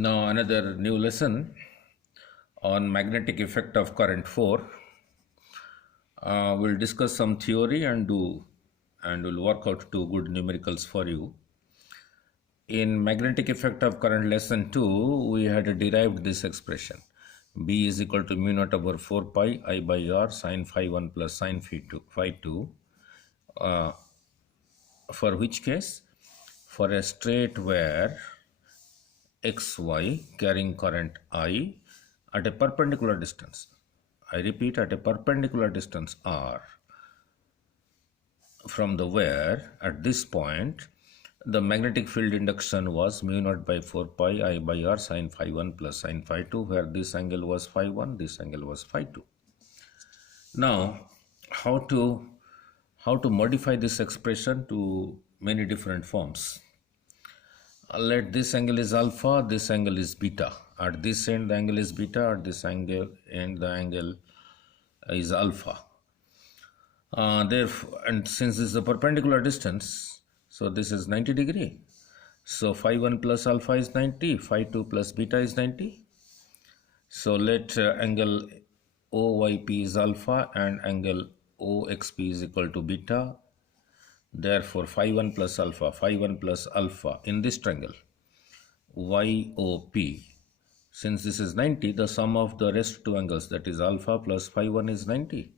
Now another new lesson on magnetic effect of current 4. We'll discuss some theory and we'll work out two good numericals for you. In magnetic effect of current lesson 2, we had derived this expression. B is equal to mu naught over 4 pi I by R sine phi 1 plus sine phi 2. For which case? For a straight wire xy carrying current I at a perpendicular distance. I repeat, at a perpendicular distance r from the wire at this point, the magnetic field induction was mu naught by 4 pi I by R sine phi 1 plus sine phi 2, where this angle was phi 1, this angle was phi 2. Now, how to modify this expression to many different forms? Let this angle is alpha, this angle is beta. At this end the angle is beta, at this angle and the angle is alpha. Therefore, and since this is a perpendicular distance, so this is 90 degree. So phi 1 plus alpha is 90, phi 2 plus beta is 90. So let angle OYP is alpha and angle OXP is equal to beta. Therefore, phi 1 plus alpha in this triangle YOP. Since this is 90, the sum of the rest two angles, that is alpha plus phi 1 is 90.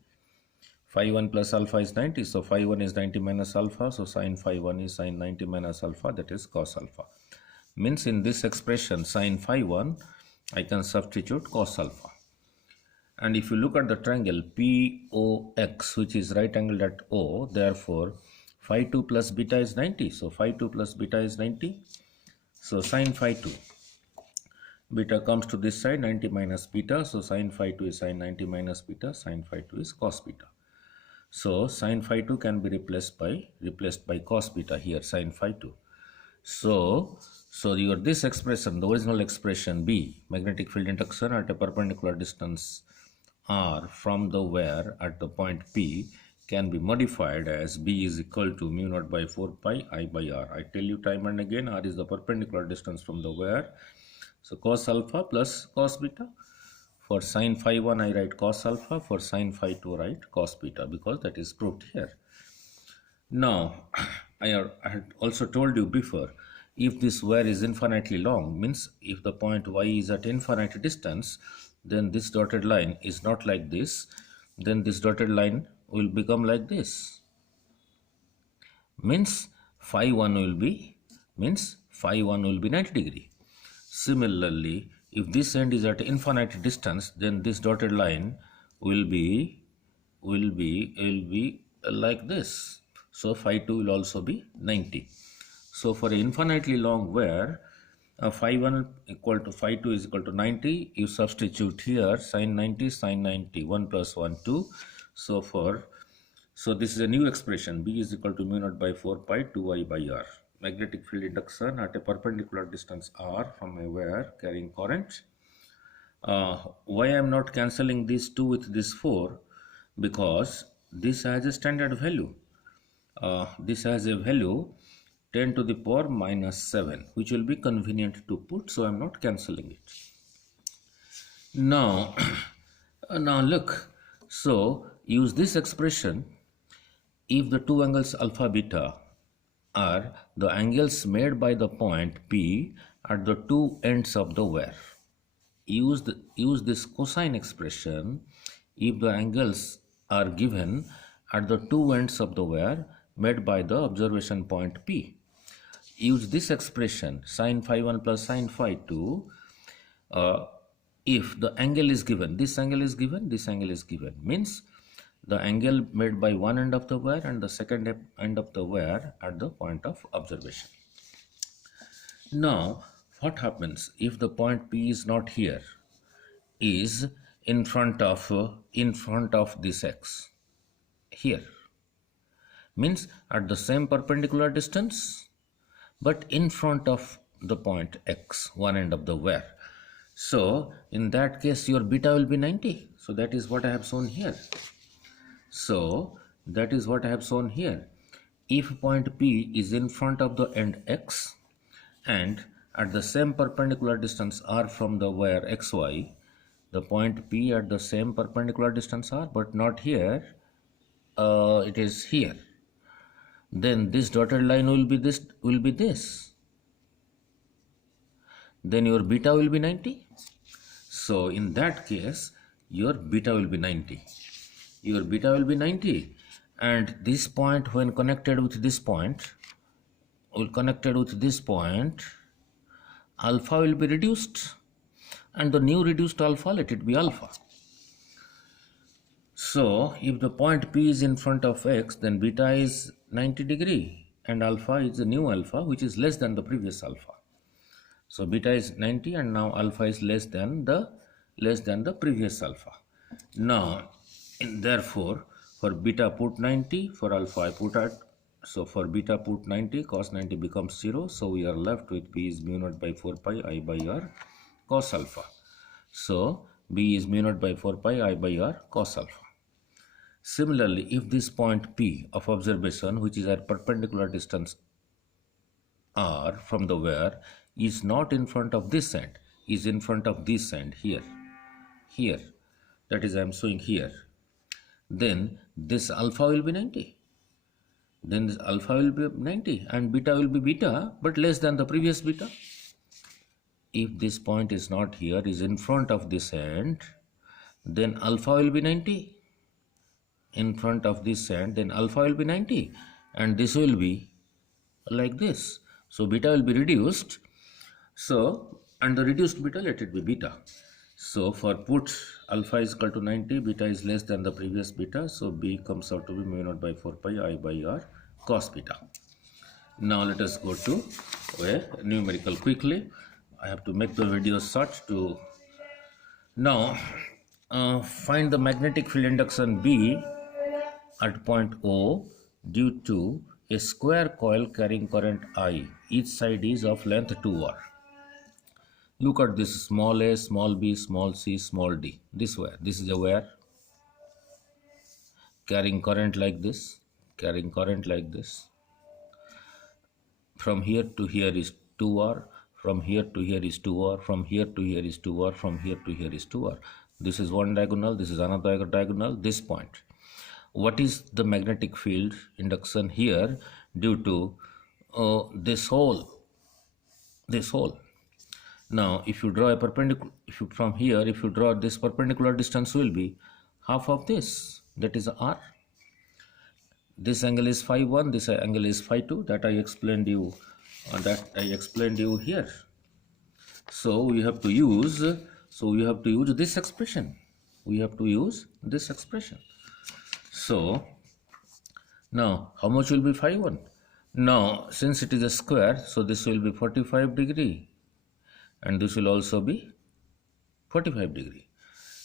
Phi 1 plus alpha is 90, so phi 1 is 90 minus alpha, so sine phi 1 is sine 90 minus alpha, that is cos alpha. Means in this expression sine phi 1, I can substitute cos alpha. And if you look at the triangle POX, which is right angled at O, therefore phi 2 plus beta is 90. So phi 2 plus beta is 90. So sine phi 2. Beta comes to this side, 90 minus beta. So sine phi 2 is sine 90 minus beta. Sine phi 2 is cos beta. So sine phi 2 can be replaced by cos beta here, sine phi 2. So your this expression, the original expression B, magnetic field induction at a perpendicular distance R from the wire at the point P, can be modified as B is equal to mu naught by 4 pi I by R. I tell you time and again, R is the perpendicular distance from the wire. So cos alpha plus cos beta. For sine phi 1 I write cos alpha, for sine phi 2 I write cos beta, because that is proved here. Now, I had also told you before, if this wire is infinitely long, means if the point Y is at infinite distance, then this dotted line is not like this, then this dotted line will become like this. Means phi 1 will be 90 degree. Similarly, if this end is at infinite distance, then this dotted line will be like this. So phi 2 will also be 90. So for an infinitely long wire, phi 1 equal to phi 2 is equal to 90. You substitute here sine 90, 1 plus 1, 2. So this is a new expression. B is equal to mu naught by 4 pi 2I by R. Magnetic field induction at a perpendicular distance R from a wire carrying current. Why I am not cancelling this 2 with this 4? Because this has a standard value. This has a value 10 to the power minus 7, which will be convenient to put, so I am not cancelling it. Now, look, so use this expression. If the two angles alpha beta are the angles made by the point P at the two ends of the wire, use this cosine expression if the angles are given at the two ends of the wire made by the observation point P. Use this expression sine phi 1 plus sine phi 2 if the angle is given, this angle is given, this angle is given, means the angle made by one end of the wire and the second end of the wire at the point of observation. Now, what happens if the point P is not here, is in front of this X here, means at the same perpendicular distance but in front of the point X, one end of the wire. So in that case your beta will be 90. So that is what I have shown here. If point P is in front of the end X and at the same perpendicular distance r from the wire xy, the point P at the same perpendicular distance r, but not here, it is here. Then this dotted line will be this. Then your beta will be 90. So in that case, your beta will be 90. Your beta will be 90. And this point, when connected with this point, alpha will be reduced. And the new reduced alpha, let it be alpha. So if the point P is in front of x, then beta is 90 degree and alpha is the new alpha, which is less than the previous alpha. So beta is 90 and now alpha is less than the previous alpha. Now, therefore, for beta put 90, for alpha I put at, so for beta put 90, cos 90 becomes 0. So we are left with B is mu naught by 4 pi I by r cos alpha. So B is mu naught by 4 pi I by r cos alpha. Similarly, if this point P of observation, which is at perpendicular distance r from the wire, is not in front of this end, is in front of this end here, that is I am showing here, then this alpha will be 90. Then this alpha will be 90 and beta will be beta, but less than the previous beta. If this point is not here, is in front of this end, then alpha will be 90. In front of this end, then alpha will be 90 and this will be like this. So beta will be reduced. So, and the reduced beta, let it be beta. So for put alpha is equal to 90, beta is less than the previous beta. So B comes out to be mu naught by 4 pi I by r cos beta. Now let us go to a numerical quickly. I have to make the video short to now find the magnetic field induction B at point O due to a square coil carrying current I. Each side is of length 2r. Look at this: small a, small b, small c, small d. This wire. This is a wire carrying current like this. From here to here is 2r. From here to here is 2r. From here to here is 2r. From here to here is 2r. This is one diagonal. This is another diagonal. This point. What is the magnetic field induction here due to this hole? Now, if you draw a perpendicular, from here, if you draw this perpendicular distance will be half of this, that is r. This angle is phi 1, this angle is phi 2, that I explained you, here. So we have to use, this expression. So now how much will be phi 1? Now since it is a square, so this will be 45 degree and this will also be 45 degree.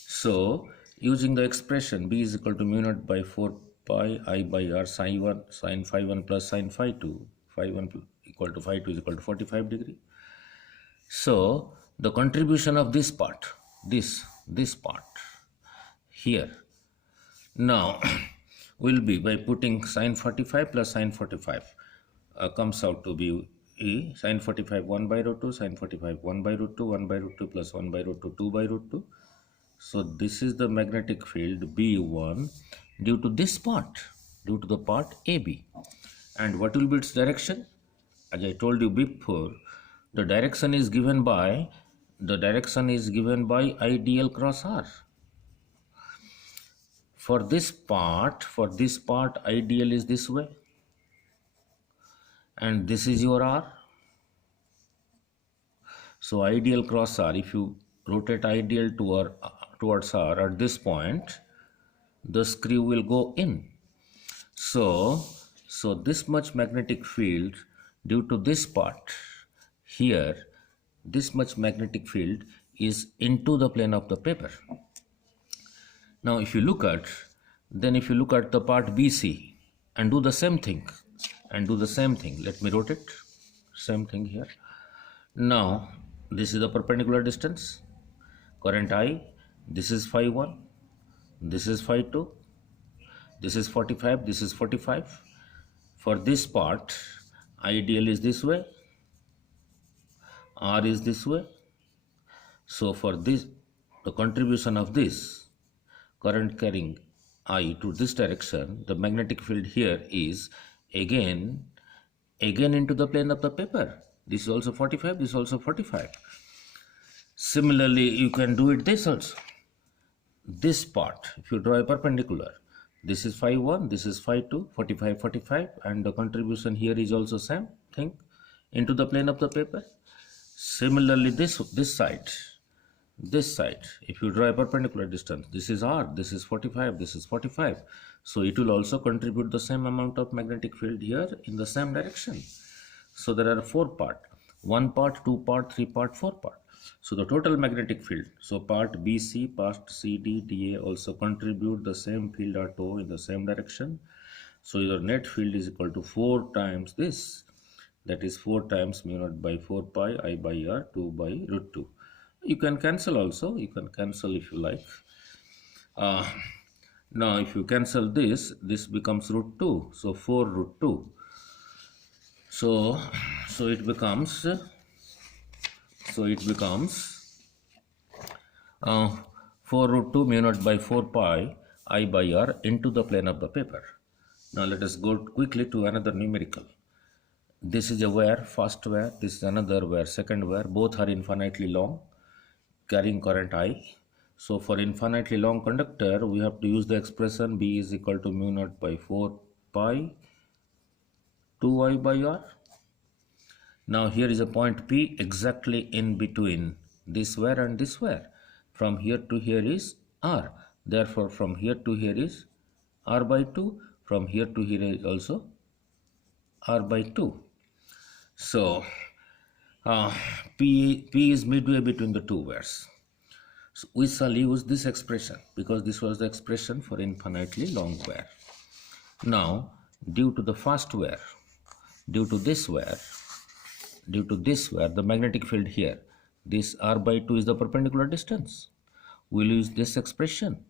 So using the expression B is equal to mu naught by 4 pi I by r sin phi 1 plus sin phi 2, phi 1 equal to phi 2 is equal to 45 degree. So the contribution of this part, this part here, now will be by putting sin 45 plus sin 45 comes out to be sin 45 1 by root 2, sin 45 1 by root 2, 1 by root 2 plus 1 by root 2, 2 by root 2. So this is the magnetic field B1 due to this part, due to the part AB. And what will be its direction? As I told you before, the direction is given by IDL cross R. For this part, IDL is this way. And this is your R. So IDL cross R, if you rotate IDL towards R at this point, the screw will go in. So this much magnetic field due to this part here, this much magnetic field is into the plane of the paper. Now if you look at the part BC and do the same thing, let me rotate, same thing here. Now this is the perpendicular distance, current I, this is phi 1, this is phi 2, this is 45, this is 45. For this part, IDL is this way. R is this way. So for this, the contribution of this current carrying I to this direction, the magnetic field here is again into the plane of the paper. This is also 45, this is also 45. Similarly, you can do it this also. This part, if you draw a perpendicular, this is phi 1, this is phi 2, 45, 45, and the contribution here is also same thing into the plane of the paper. Similarly, this side, if you draw a perpendicular distance, this is R, this is 45, this is 45. So it will also contribute the same amount of magnetic field here in the same direction. So there are 4 parts, 1 part, 2 part, 3 part, 4 part. So the total magnetic field, so part BC, part CD, DA also contribute the same field at O in the same direction. So your net field is equal to 4 times this, that is 4 times mu naught by 4 pi I by R 2 by root 2. You can cancel also, you can cancel if you like. Now if you cancel this becomes root 2, so 4 root 2. So it becomes 4 root 2 mu naught by 4 pi I by R into the plane of the paper. Now let us go quickly to another numerical. This is a wire, first wire, this is another wire, second wire, both are infinitely long, carrying current I. So for infinitely long conductor, we have to use the expression B is equal to mu naught by 4 pi 2I by R. Now here is a point P exactly in between this wire and this wire. From here to here is R. Therefore from here to here is R by 2. From here to here is also R by 2. So P is midway between the two wires. So we shall use this expression because this was the expression for infinitely long wire. Now due to the first wire, due to this wire, the magnetic field here, this R by 2 is the perpendicular distance. We'll use this expression.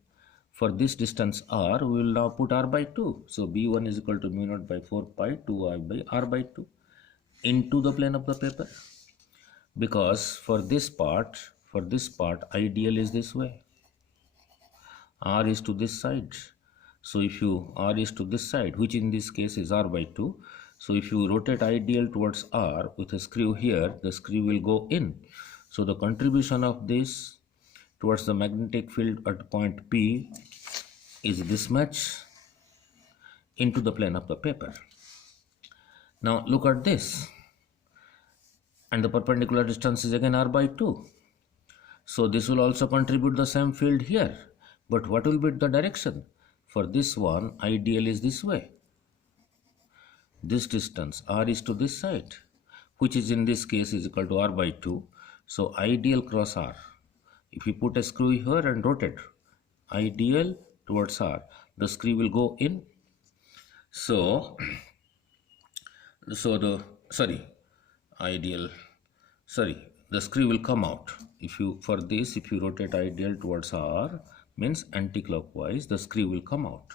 For this distance R, we will now put R by 2. So B1 is equal to mu naught by 4 pi 2I by R by 2 into the plane of the paper. Because for this part, ideal is this way. R is to this side. So if you, R is to this side, which in this case is R by 2. So if you rotate ideal towards R with a screw here, the screw will go in. So the contribution of this towards the magnetic field at point P is this much into the plane of the paper. Now look at this. And the perpendicular distance is again R by 2. So this will also contribute the same field here. But what will be the direction? For this one, ideal is this way. This distance, R is to this side, which is in this case is equal to R by 2. So ideal cross R. If you put a screw here and rotate ideal towards R, the screw will go in. The screw will come out. If you rotate ideal towards R, means anti-clockwise, the screw will come out.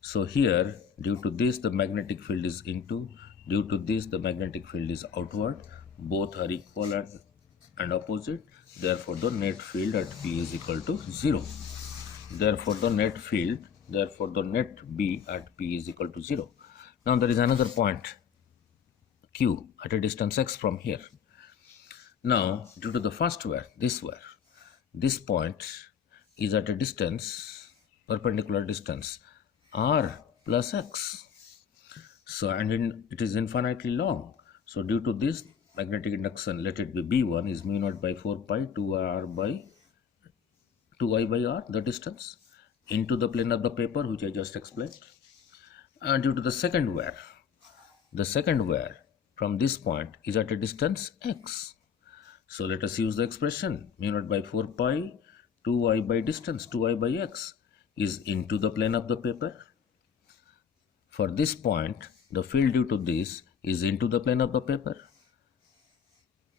So here, due to this, the magnetic field is into, due to this, the magnetic field is outward. Both are equal and opposite. Therefore, the net field at P is equal to 0. Therefore, the net B at P is equal to 0. Now, there is another point Q at a distance x from here. Now, due to the first wire, this point is at a distance, perpendicular distance, R plus x. So, it is infinitely long. So, due to this magnetic induction, let it be B1 is mu naught by 4 pi 2I by R, the distance, into the plane of the paper, which I just explained. And due to the second wire from this point is at a distance x. So let us use the expression mu naught by 4 pi 2I by distance 2I by x is into the plane of the paper. For this point, the field due to this is into the plane of the paper.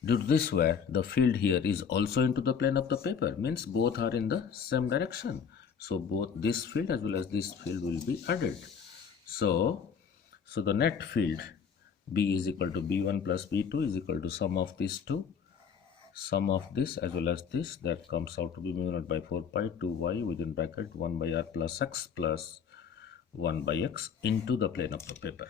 Due to this wire, the field here is also into the plane of the paper, means both are in the same direction. So both this field as well as this field will be added. So the net field B is equal to B1 plus B2 is equal to sum of these two. sum of this as well as this, that comes out to be mu naught by 4 pi 2y within bracket 1 by r plus x plus 1 by x into the plane of the paper.